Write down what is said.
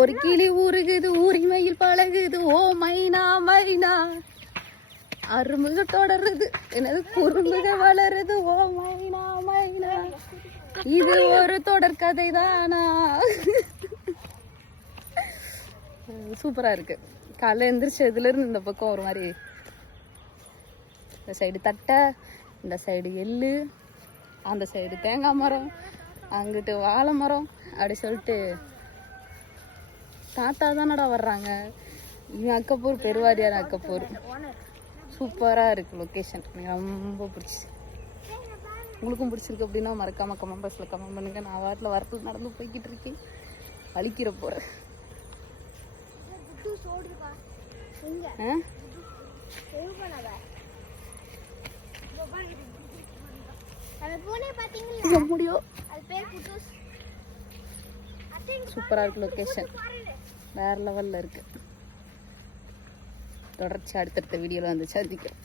ஒரு கிளி ஊறுகுது ஊரிமையில் பழகுது. ஓ மைனா மைனா. அருமுக தொடருது எனது குறுமுக வளருது. ஓ மைனா மைனா. இது ஒரு தொடர் கதை தானா சூப்பரா இருக்கு. காலை எந்திரிச்சதுல இருந்து இந்த பக்கம் ஒரு மாதிரி. இந்த சைடு தட்டை இந்த சைடு எள்ளு அந்த சைடு தேங்காய் மரம் அங்கிட்டு வாழை மரம் அப்படி சொல்லிட்டு தாத்தா தானடா வர்றாங்க அக்கப்பூர் பெருவாரியார் அக்கப்பூர் சூப்பராக இருக்கு லொக்கேஷன் எனக்கு ரொம்ப பிடிச்சி உங்களுக்கும் பிடிச்சிருக்கு அப்படின்னா மறக்காம கமெண்ட் பாக்ஸில் கமெண்ட் பண்ணுங்க. நான் வாட்டில் வரத்தில் நடந்து போய்கிட்டு இருக்கேன். வலிக்கிற போகிறேன் சூப்பராக இருக்கு லொக்கேஷன் வேறு லெவலில் இருக்குது தொடர்ச்சி அடுத்தடுத்த வீடியோவில் வந்து சந்திக்கிறோம்.